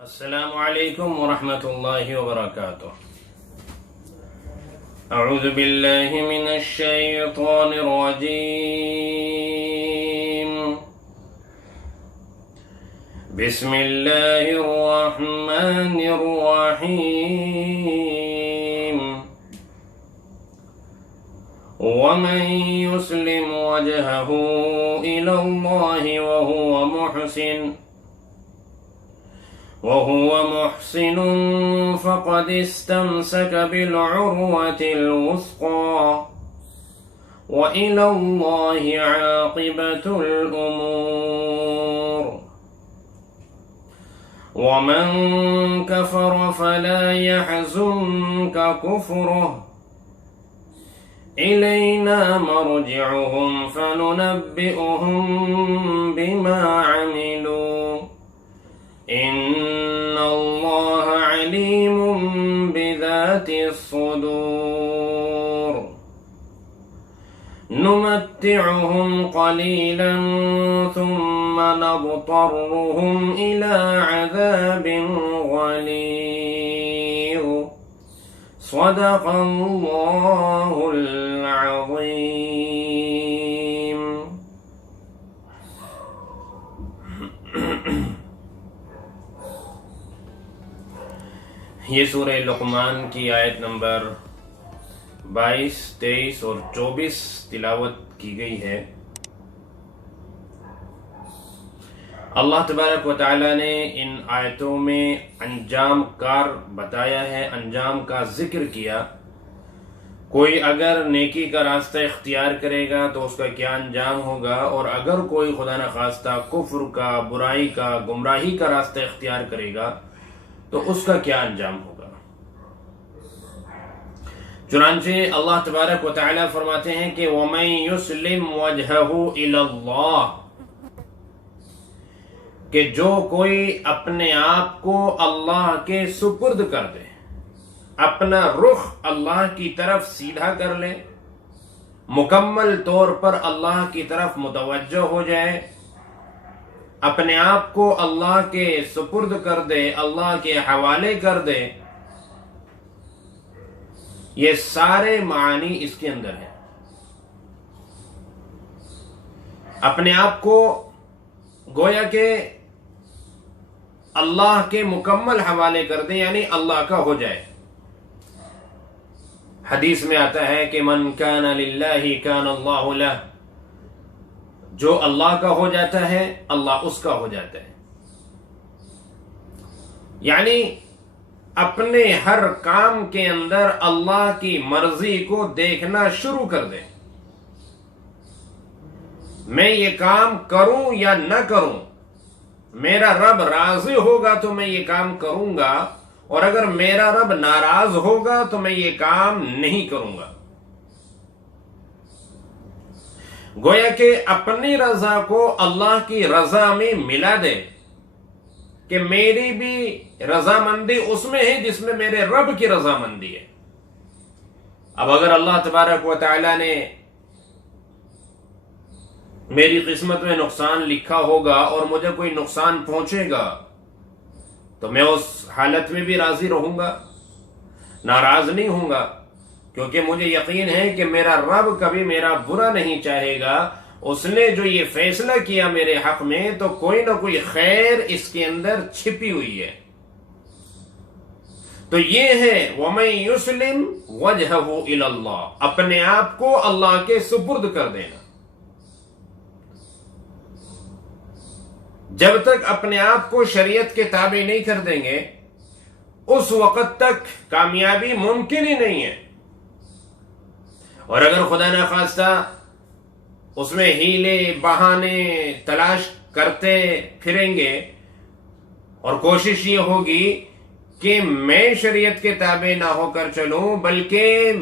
السلام علیکم ورحمۃ اللہ وبرکاتہ۔ اعوذ باللہ من الشیطان الرجیم، بسم اللہ الرحمن الرحیم۔ ومن يسلم وجهه إلى الله وهو محسن فقد استمسك بالعروة الوثقى وإلى الله عاقبة الأمور۔ ومن كفر فلا يحزنك كفره إلينا مرجعهم فننبئهم بما عملوا إن الله عليم بذات الصدور۔ نمتعهم قليلا ثم نضطرهم إلى عذاب غليظ۔ صدق اللہ العظیم۔ یہ سورہ لقمان کی آیت نمبر 22، 23 اور 24 تلاوت کی گئی ہے۔ اللہ تبارک و تعالی نے ان آیتوں میں انجام کار بتایا ہے، انجام کا ذکر کیا۔ کوئی اگر نیکی کا راستہ اختیار کرے گا تو اس کا کیا انجام ہوگا، اور اگر کوئی خدا نخواستہ کفر کا، برائی کا، گمراہی کا راستہ اختیار کرے گا تو اس کا کیا انجام ہوگا۔ چنانچہ اللہ تبارک و تعالی فرماتے ہیں کہ وَمَن يُسْلِمْ وَجْهَهُ إِلَى اللَّهِ، کہ جو کوئی اپنے آپ کو اللہ کے سپرد کر دے، اپنا رخ اللہ کی طرف سیدھا کر لے، مکمل طور پر اللہ کی طرف متوجہ ہو جائے، اپنے آپ کو اللہ کے سپرد کر دے، اللہ کے حوالے کر دے، یہ سارے معانی اس کے اندر ہیں۔ اپنے آپ کو گویا کہ اللہ کے مکمل حوالے کر دیں، یعنی اللہ کا ہو جائے۔ حدیث میں آتا ہے کہ من کان للہ کان اللہ لہ، جو اللہ کا ہو جاتا ہے اللہ اس کا ہو جاتا ہے۔ یعنی اپنے ہر کام کے اندر اللہ کی مرضی کو دیکھنا شروع کر دیں۔ میں یہ کام کروں یا نہ کروں، میرا رب راضی ہوگا تو میں یہ کام کروں گا، اور اگر میرا رب ناراض ہوگا تو میں یہ کام نہیں کروں گا۔ گویا کہ اپنی رضا کو اللہ کی رضا میں ملا دے کہ میری بھی رضامندی اس میں ہے جس میں میرے رب کی رضامندی ہے۔ اب اگر اللہ تبارک و تعالی نے میری قسمت میں نقصان لکھا ہوگا اور مجھے کوئی نقصان پہنچے گا تو میں اس حالت میں بھی راضی رہوں گا، ناراض نہیں ہوں گا، کیونکہ مجھے یقین ہے کہ میرا رب کبھی میرا برا نہیں چاہے گا۔ اس نے جو یہ فیصلہ کیا میرے حق میں تو کوئی نہ کوئی خیر اس کے اندر چھپی ہوئی ہے۔ تو یہ ہے وَمَن يُسْلِمْ وَجْهَهُ إِلَى اللَّهِ، اپنے آپ کو اللہ کے سپرد کر دینا۔ جب تک اپنے آپ کو شریعت کے تابع نہیں کر دیں گے اس وقت تک کامیابی ممکن ہی نہیں ہے۔ اور اگر خدا نخواستہ اس میں ہیلے بہانے تلاش کرتے پھریں گے اور کوشش یہ ہوگی کہ میں شریعت کے تابع نہ ہو کر چلوں بلکہ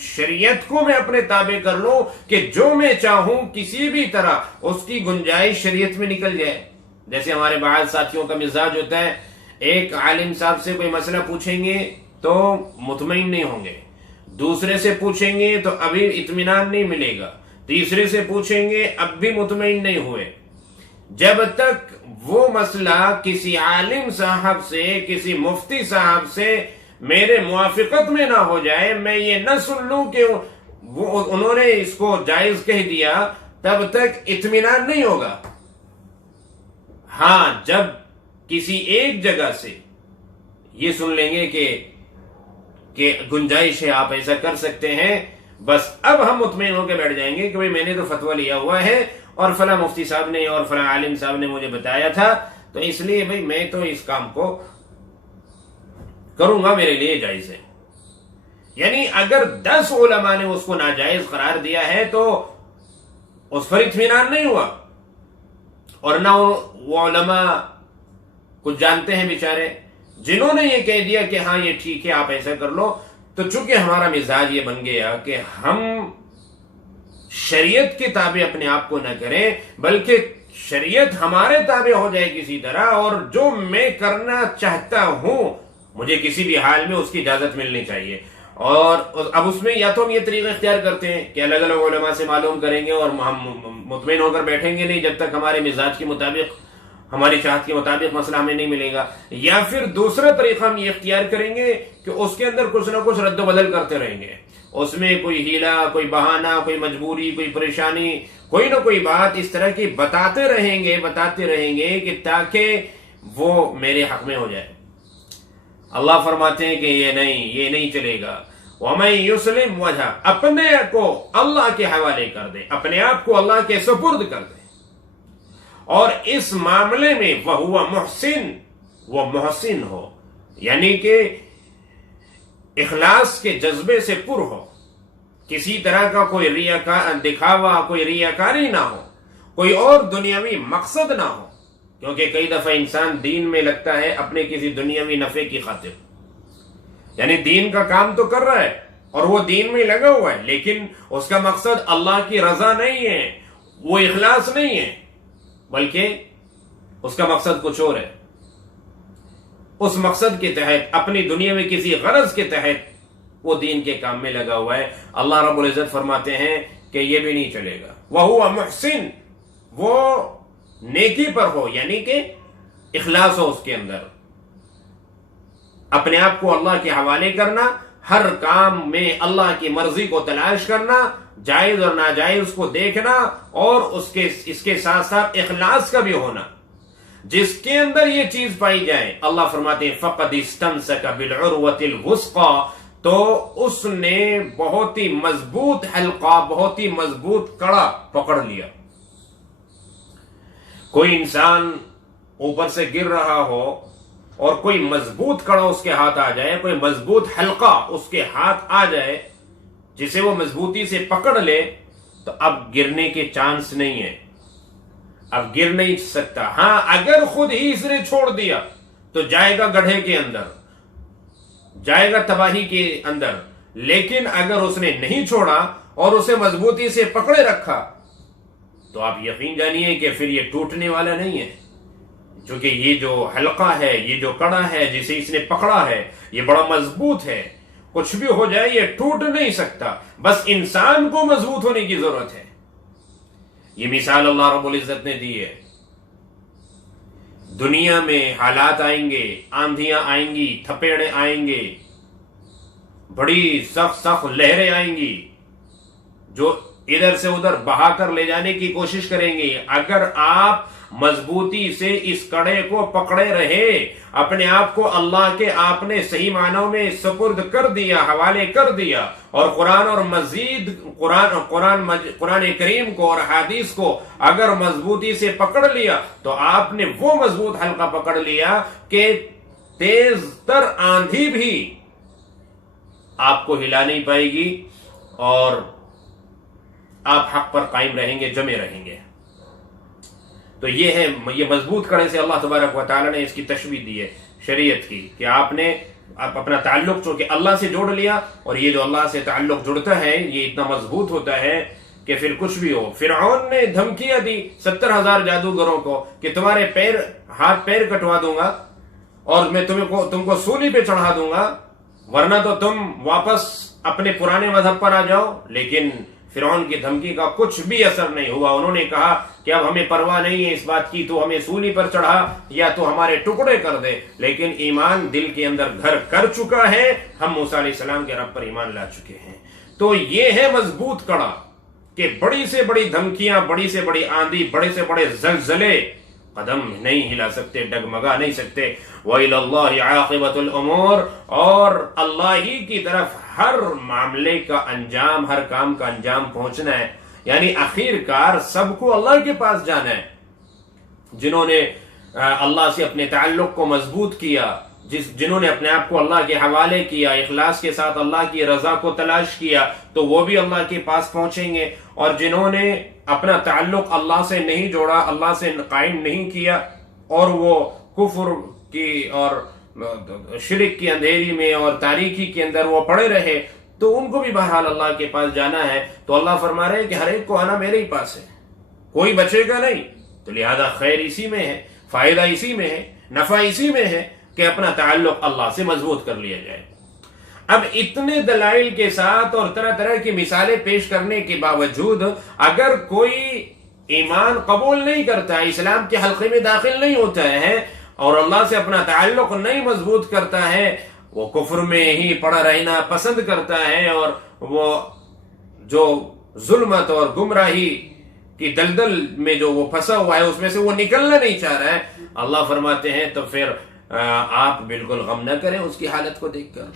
شریعت کو میں اپنے تابع کر لوں کہ جو میں چاہوں کسی بھی طرح اس کی گنجائش شریعت میں نکل جائے۔ جیسے ہمارے بعض ساتھیوں کا مزاج ہوتا ہے، ایک عالم صاحب سے کوئی مسئلہ پوچھیں گے تو مطمئن نہیں ہوں گے، دوسرے سے پوچھیں گے تو ابھی اطمینان نہیں ملے گا، تیسرے سے پوچھیں گے اب بھی مطمئن نہیں ہوئے۔ جب تک وہ مسئلہ کسی عالم صاحب سے، کسی مفتی صاحب سے میرے موافقت میں نہ ہو جائے، میں یہ نہ سن لوں کہ انہوں نے اس کو جائز کہہ دیا، تب تک اطمینان نہیں ہوگا۔ ہاں، جب کسی ایک جگہ سے یہ سن لیں گے کہ گنجائش ہے، آپ ایسا کر سکتے ہیں، بس اب ہم مطمئن ہو کے بیٹھ جائیں گے کہ بھئی میں نے تو فتویٰ لیا ہوا ہے اور فلاں مفتی صاحب نے اور فلاں عالم صاحب نے مجھے بتایا تھا، تو اس لیے بھئی میں تو اس کام کو کروں گا، میرے لیے جائز ہے۔ یعنی اگر 10 علماء نے اس کو ناجائز قرار دیا ہے تو اس پر اطمینان نہیں ہوا، اور نہ وہ علماء کچھ جانتے ہیں بیچارے، جنہوں نے یہ کہہ دیا کہ ہاں یہ ٹھیک ہے، آپ ایسا کر لو۔ تو چونکہ ہمارا مزاج یہ بن گیا کہ ہم شریعت کے تابع اپنے آپ کو نہ کریں، بلکہ شریعت ہمارے تابع ہو جائے کسی طرح، اور جو میں کرنا چاہتا ہوں مجھے کسی بھی حال میں اس کی اجازت ملنی چاہیے۔ اور اب اس میں یا تو ہم یہ طریقہ اختیار کرتے ہیں کہ الگ الگ علماء سے معلوم کریں گے اور ہم مطمئن ہو کر بیٹھیں گے نہیں جب تک ہمارے مزاج کے مطابق، ہماری چاہت کے مطابق مسئلہ ہمیں نہیں ملے گا، یا پھر دوسرا طریقہ ہم یہ اختیار کریں گے کہ اس کے اندر کچھ نہ کچھ رد و بدل کرتے رہیں گے، اس میں کوئی ہیلا، کوئی بہانہ، کوئی مجبوری، کوئی پریشانی، کوئی نہ کوئی بات اس طرح کی بتاتے رہیں گے کہ تاکہ وہ میرے حق میں ہو جائے۔ اللہ فرماتے ہیں کہ یہ نہیں چلے گا۔ وَمَن يُسْلِمْ وَجْهَهُ، اپنے کو اللہ کے حوالے کر دے، اپنے آپ کو اللہ کے سپرد کر دے، اور اس معاملے میں وَهُوَ مُحْسِن، وہ محسن ہو، یعنی کہ اخلاص کے جذبے سے پر ہو، کسی طرح کا کوئی دکھاوا، کوئی ریاکاری نہ ہو، کوئی اور دنیاوی مقصد نہ ہو، کیونکہ کئی دفعہ انسان دین میں لگتا ہے اپنے کسی دنیاوی نفع کی خاطر، یعنی دین کا کام تو کر رہا ہے اور وہ دین میں لگا ہوا ہے، لیکن اس کا مقصد اللہ کی رضا نہیں ہے، وہ اخلاص نہیں ہے، بلکہ اس کا مقصد کچھ اور ہے۔ اس مقصد کے تحت، اپنی دنیا میں کسی غرض کے تحت وہ دین کے کام میں لگا ہوا ہے۔ اللہ رب العزت فرماتے ہیں کہ یہ بھی نہیں چلے گا۔ وَهُوَ مُحْسِن، وہ نیکی پر ہو، یعنی کہ اخلاص ہو اس کے اندر، اپنے آپ کو اللہ کے حوالے کرنا، ہر کام میں اللہ کی مرضی کو تلاش کرنا، جائز اور ناجائز کو دیکھنا، اور اس کے ساتھ ساتھ اخلاص کا بھی ہونا۔ جس کے اندر یہ چیز پائی جائے، اللہ فرماتے ہیں فَقَدْ اسْتَمْسَكَ بِالْعُرْوَةِ الْوُثْقَىٰ، تو اس نے بہت ہی مضبوط حلقہ، بہت ہی مضبوط کڑا پکڑ لیا۔ کوئی انسان اوپر سے گر رہا ہو اور کوئی مضبوط کڑا اس کے ہاتھ آ جائے، کوئی مضبوط حلقہ اس کے ہاتھ آ جائے جسے وہ مضبوطی سے پکڑ لے، تو اب گرنے کے چانس نہیں ہے، اب گر نہیں سکتا۔ ہاں، اگر خود ہی اس نے چھوڑ دیا تو جائے گا گڑھے کے اندر، جائے گا تباہی کے اندر، لیکن اگر اس نے نہیں چھوڑا اور اسے مضبوطی سے پکڑے رکھا تو آپ یقین جانیے کہ پھر یہ ٹوٹنے والا نہیں ہے، چونکہ یہ جو حلقہ ہے، یہ جو کڑا ہے جسے اس نے پکڑا ہے، یہ بڑا مضبوط ہے، کچھ بھی ہو جائے یہ ٹوٹ نہیں سکتا، بس انسان کو مضبوط ہونے کی ضرورت ہے۔ یہ مثال اللہ رب العزت نے دی ہے۔ دنیا میں حالات آئیں گے، آندھیاں آئیں گی، تھپیڑے آئیں گے، بڑی سخت لہریں آئیں گی جو ادھر سے ادھر بہا کر لے جانے کی کوشش کریں گے۔ اگر آپ مضبوطی سے اس کڑے کو پکڑے رہے، اپنے آپ کو اللہ کے آپ نے صحیح معنوں میں سپرد کر دیا، حوالے کر دیا، اور قرآن اور مزید قرآن کریم کو اور حدیث کو اگر مضبوطی سے پکڑ لیا، تو آپ نے وہ مضبوط حلقہ پکڑ لیا کہ تیز تر آندھی بھی آپ کو ہلا نہیں پائے گی، اور آپ حق پر قائم رہیں گے، جمے رہیں گے۔ تو یہ مضبوط کڑے سے اللہ تبارک و تعالی نے اس کی تشبیہ دی ہے شریعت کی، کہ آپ نے اپنا تعلق چونکہ اللہ سے جوڑ لیا، اور یہ جو اللہ سے تعلق جڑتا ہے یہ اتنا مضبوط ہوتا ہے کہ پھر کچھ بھی ہو۔ فرعون نے دھمکیاں دی 70,000 جادوگروں کو کہ تمہارے ہاتھ پیر کٹوا دوں گا اور میں تم کو سولی پہ چڑھا دوں گا، ورنہ تو تم واپس اپنے پرانے مذہب پر آ جاؤ، لیکن فرعون کی دھمکی کا کچھ بھی اثر نہیں ہوا. انہوں نے کہا کہ اب ہمیں پرواہ نہیں ہے اس بات کی، تو ہمیں سولی پر چڑھا یا تو ہمارے ٹکڑے کر دے. لیکن ایمان دل کے اندر گھر کر چکا ہے، ہم موسیٰ علیہ السلام کے رب پر ایمان لا چکے ہیں. تو یہ ہے مضبوط کڑا کہ بڑی سے بڑی دھمکیاں، بڑی سے بڑی آندھی، بڑے سے بڑے زلزلے قدم نہیں ہلا سکتے، ڈگمگا نہیں سکتے. وَإِلَى اللَّهِ عَاقِبَةُ الْأُمُورِ، اور اللہ ہی کی طرف ہر معاملے کا انجام، ہر کام کا انجام پہنچنا ہے. یعنی آخر کار سب کو اللہ کے پاس جانا ہے. جنہوں نے اللہ سے اپنے تعلق کو مضبوط کیا، جنہوں نے اپنے آپ کو اللہ کے حوالے کیا، اخلاص کے ساتھ اللہ کی رضا کو تلاش کیا، تو وہ بھی اللہ کے پاس پہنچیں گے. اور جنہوں نے اپنا تعلق اللہ سے نہیں جوڑا، اللہ سے قائم نہیں کیا، اور وہ کفر کی اور شرک کی اندھیری میں اور تاریکی کے اندر وہ پڑے رہے، تو ان کو بھی بہرحال اللہ کے پاس جانا ہے. تو اللہ فرما رہے ہیں کہ ہر ایک کو آنا میرے ہی پاس ہے، کوئی بچے گا نہیں. تو لہذا خیر اسی میں ہے، فائدہ اسی میں ہے، نفع اسی میں ہے کہ اپنا تعلق اللہ سے مضبوط کر لیا جائے. اب اتنے دلائل کے ساتھ اور طرح طرح کی مثالیں پیش کرنے کے باوجود اگر کوئی ایمان قبول نہیں کرتا ہے، اسلام کے حلقے میں داخل نہیں ہوتا ہے اور اللہ سے اپنا تعلق نہیں مضبوط کرتا ہے، وہ کفر میں ہی پڑا رہنا پسند کرتا ہے، اور وہ جو ظلمت اور گمراہی کی دلدل میں جو وہ پھنسا ہوا ہے اس میں سے وہ نکلنا نہیں چاہ رہا ہے، اللہ فرماتے ہیں تو پھر آپ بالکل غم نہ کریں اس کی حالت کو دیکھ کر.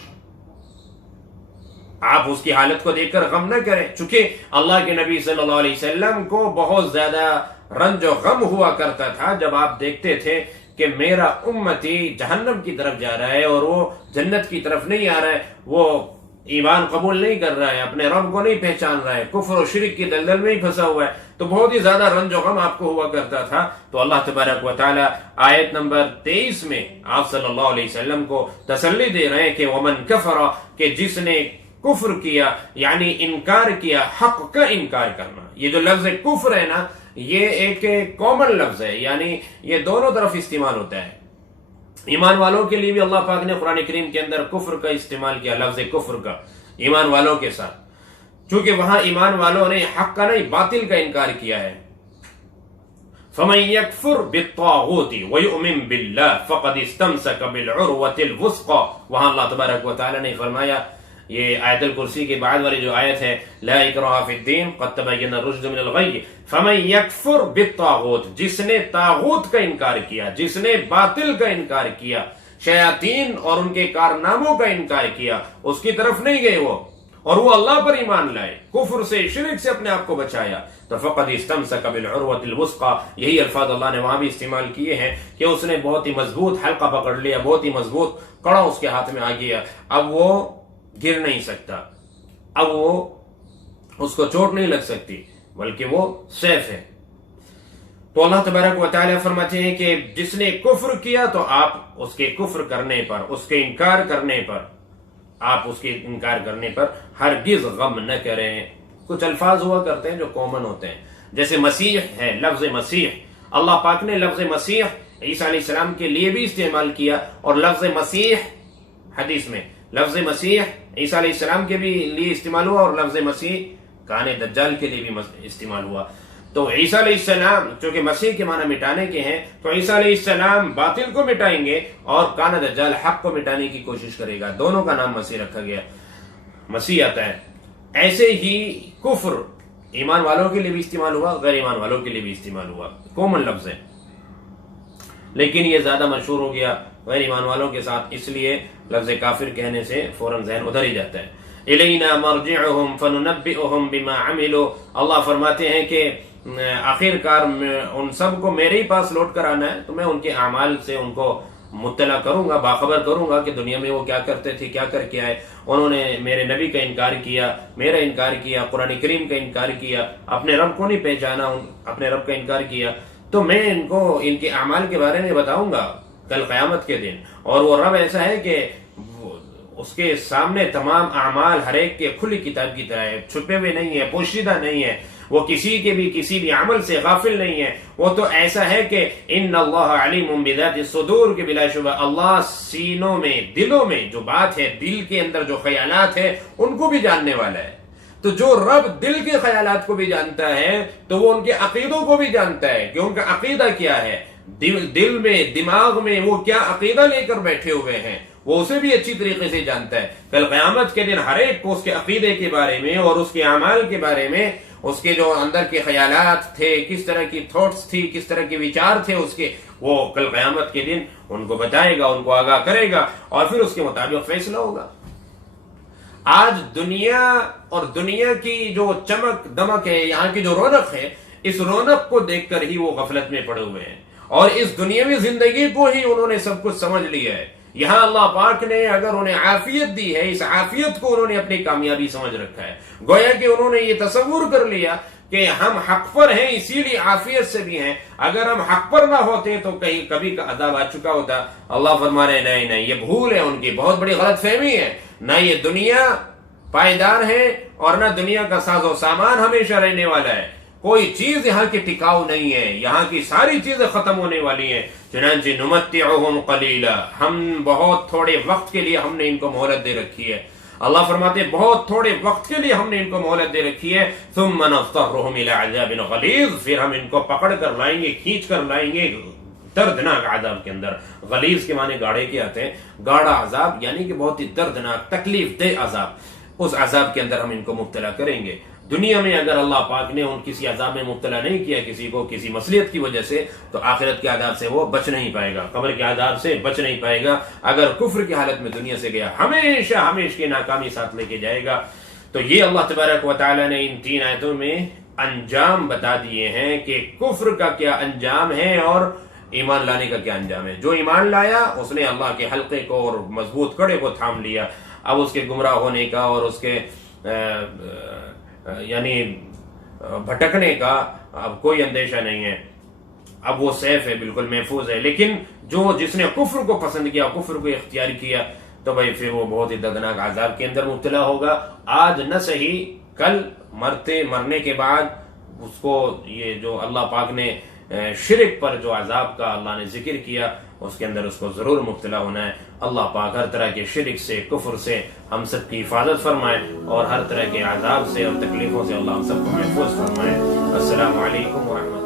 آپ اس کی حالت کو دیکھ کر غم نہ کریں، چونکہ اللہ کے نبی صلی اللہ علیہ وسلم کو بہت زیادہ رنج و غم ہوا کرتا تھا جب آپ دیکھتے تھے کہ میرا امتی جہنم کی طرف جا رہا ہے اور وہ جنت کی طرف نہیں آ رہا ہے، وہ ایمان قبول نہیں کر رہا ہے، اپنے رب کو نہیں پہچان رہا ہے، کفر و شرک کی دلدل میں ہی پھنسا ہوا ہے. تو بہت ہی زیادہ رنج و غم آپ کو ہوا کرتا تھا. تو اللہ تبارک و تعالی آیت نمبر 23 میں آپ صلی اللہ علیہ وسلم کو تسلی دے رہے ہیں کہ ومن کفر، کہ جس نے کفر کیا یعنی انکار کیا، حق کا انکار کرنا. یہ جو لفظ کفر ہے نا، یہ ایک کامن لفظ ہے، یعنی یہ دونوں طرف استعمال ہوتا ہے. ایمان والوں کے لیے بھی اللہ پاک نے قرآن کریم کے اندر کفر کا استعمال کیا، لفظ کفر کا ایمان والوں کے ساتھ، چونکہ وہاں ایمان والوں نے حق کا نہیں باطل کا انکار کیا ہے. فَمَن يَكْفُرْ بِالطَّاغُوتِ وَيُؤْمِن بِاللَّهِ فَقَدِ اسْتَمْسَكَ بِالْعُرْوَةِ الْوُثْقَى. وہاں اللہ تبارک و تعالی نے فرمایا، یہ آیت الکرسی کے بعد والی جو آیت ہے، لا اکراہ فی الدین قد تبین الرشد من الغی فمن یکفر بالطاغوت، جس نے طاغوت کا انکار کیا، جس نے باطل کا انکار کیا، شیاطین اور ان کے کارناموں کا انکار کیا، اس کی طرف نہیں گئے وہ، اور وہ اللہ پر ایمان لائے، کفر سے شرک سے اپنے آپ کو بچایا، تو فقد استمسک بالعروۃ الوثقی. یہی الفاظ اللہ نے وہاں بھی استعمال کیے ہیں کہ اس نے بہت ہی مضبوط حلقہ پکڑ لیا، بہت ہی مضبوط کڑا اس کے ہاتھ میں آ گیا، اب وہ گر نہیں سکتا، اب وہ اس کو چوٹ نہیں لگ سکتی، بلکہ وہ سیف ہے. تو اللہ تبارک و تعالیٰ فرماتے ہیں کہ جس نے کفر کیا تو آپ اس کے کفر کرنے پر، اس کے انکار کرنے پر، آپ اس کے انکار کرنے پر ہرگز غم نہ کریں. کچھ الفاظ ہوا کرتے ہیں جو کامن ہوتے ہیں، جیسے مسیح ہے، لفظ مسیح اللہ پاک نے لفظ مسیح عیسیٰ علیہ السلام کے لیے بھی استعمال کیا، اور لفظ مسیح حدیث میں لفظ مسیح عیسیٰ علیہ السلام کے بھی لیے استعمال ہوا، اور لفظ مسیح کان دجال کے لیے بھی استعمال ہوا. تو عیسیٰ علیہ السلام چونکہ مسیح کے معنی مٹانے کے ہیں، تو عیسیٰ علیہ السلام باطل کو مٹائیں گے اور کان دجال حق کو مٹانے کی کوشش کرے گا. دونوں کا نام مسیح رکھا گیا، مسیح آتا ہے. ایسے ہی کفر ایمان والوں کے لیے بھی استعمال ہوا، غیر ایمان والوں کے لیے بھی استعمال ہوا، کامن لفظ ہے، لیکن یہ زیادہ مشہور ہو گیا غیر ایمان والوں کے ساتھ، اس لیے لفظ کافر کہنے سے فوراً ذہن ادھر ہی جاتا ہے. الینا مرجعہم فننبئہم بما عملوا. اللہ فرماتے ہیں کہ آخر کار ان سب کو میرے ہی پاس لوٹ کر آنا ہے، تو میں ان کے اعمال سے ان کو مطلع کروں گا، باخبر کروں گا کہ دنیا میں وہ کیا کرتے تھے، کیا کر کے آئے. انہوں نے میرے نبی کا انکار کیا، میرا انکار کیا، قرآن کریم کا انکار کیا، اپنے رب کو نہیں پہچانا، اپنے رب کا انکار کیا، تو میں ان کو ان کے اعمال کے بارے میں بتاؤں گا کل قیامت کے دن. اور وہ رب ایسا ہے کہ اس کے سامنے تمام اعمال ہر ایک کے کھلی کتاب کی طرح ہے، چھپے ہوئے نہیں ہے، پوشیدہ نہیں ہے، وہ کسی بھی عمل سے غافل نہیں ہے. وہ تو ایسا ہے کہ ان اللہ علیم بذات الصدور، کے بلا شبہ اللہ سینوں میں، دلوں میں جو بات ہے، دل کے اندر جو خیالات ہے، ان کو بھی جاننے والا ہے. تو جو رب دل کے خیالات کو بھی جانتا ہے تو وہ ان کے عقیدوں کو بھی جانتا ہے کہ ان کا عقیدہ کیا ہے، دل میں دماغ میں وہ کیا عقیدہ لے کر بیٹھے ہوئے ہیں، وہ اسے بھی اچھی طریقے سے جانتا ہے۔ کل قیامت کے دن ہر ایک کو اس کے عقیدے کے بارے میں اور اس کے اعمال کے بارے میں، اس کے جو اندر کے خیالات تھے، کس طرح کی تھاٹس تھی، کس طرح کے وچار تھے اس کے، وہ کل قیامت کے دن ان کو بتائے گا، ان کو آگاہ کرے گا، اور پھر اس کے مطابق فیصلہ ہوگا۔ آج دنیا اور دنیا کی جو چمک دمک ہے، یہاں کی جو رونق ہے، اس رونق کو دیکھ کر ہی وہ غفلت میں پڑے ہوئے ہیں، اور اس دنیاوی زندگی کو ہی انہوں نے سب کچھ سمجھ لیا ہے۔ یہاں اللہ پاک نے اگر انہیں عافیت دی ہے، اس عافیت کو انہوں نے اپنی کامیابی سمجھ رکھا ہے، گویا کہ انہوں نے یہ تصور کر لیا کہ ہم حق پر ہیں، اسی لیے عافیت سے بھی ہیں، اگر ہم حق پر نہ ہوتے تو کہیں کبھی کا عذاب آ چکا ہوتا۔ اللہ فرما رہے نہیں نہیں، یہ بھول ہے ان کی، بہت بڑی غلط فہمی ہے، نہ یہ دنیا پائیدار ہے اور نہ دنیا کا ساز و سامان ہمیشہ رہنے والا ہے، کوئی چیز یہاں کی ٹکاؤ نہیں ہے، یہاں کی ساری چیزیں ختم ہونے والی ہیں۔ چنانچہ نمتعہم قلیلا، ہم بہت تھوڑے وقت کے لیے ہم نے ان کو مہلت دے رکھی ہے۔ اللہ فرماتے ہیں بہت تھوڑے وقت کے لیے ہم نے ان کو مہلت دے رکھی ہے، ثم نضطرهم الى عذاب غلیظ، پھر ہم ان کو پکڑ کر لائیں گے، کھینچ کر لائیں گے دردناک عذاب کے اندر۔ غلیظ کے معنی گاڑے کے آتے ہیں، گاڑا عذاب یعنی کہ بہت ہی دردناک تکلیف دہ عذاب، اس عذاب کے اندر ہم ان کو مبتلا کریں گے۔ دنیا میں اگر اللہ پاک نے ان کسی عذاب میں مبتلا نہیں کیا کسی کو کسی مصلیحت کی وجہ سے، تو آخرت کے عذاب سے وہ بچ نہیں پائے گا، قبر کے عذاب سے بچ نہیں پائے گا۔ اگر کفر کی حالت میں دنیا سے گیا، ہمیشہ ہمیشہ کی ناکامی ساتھ لے کے جائے گا۔ تو یہ اللہ تبارک و تعالی نے ان 3 آیتوں میں انجام بتا دیے ہیں کہ کفر کا کیا انجام ہے اور ایمان لانے کا کیا انجام ہے۔ جو ایمان لایا اس نے اللہ کے حلقے کو اور مضبوط کڑے کو تھام لیا، اب اس کے گمراہ ہونے کا اور اس کے یعنی بھٹکنے کا اب کوئی اندیشہ نہیں ہے، اب وہ سیف ہے، بالکل محفوظ ہے۔ لیکن جس نے کفر کو پسند کیا، کفر کو اختیار کیا، تو بھائی پھر وہ بہت ہی دردناک عذاب کے اندر مبتلا ہوگا۔ آج نہ صحیح، کل مرنے کے بعد اس کو یہ جو اللہ پاک نے شرک پر جو عذاب کا اللہ نے ذکر کیا، اس کے اندر اس کو ضرور مبتلا ہونا ہے۔ اللہ پاک ہر طرح کے شرک سے، کفر سے ہم سب کی حفاظت فرمائے، اور ہر طرح کے عذاب سے اور تکلیفوں سے اللہ ہم سب کو محفوظ فرمائے۔ السلام علیکم ورحمۃ اللہ۔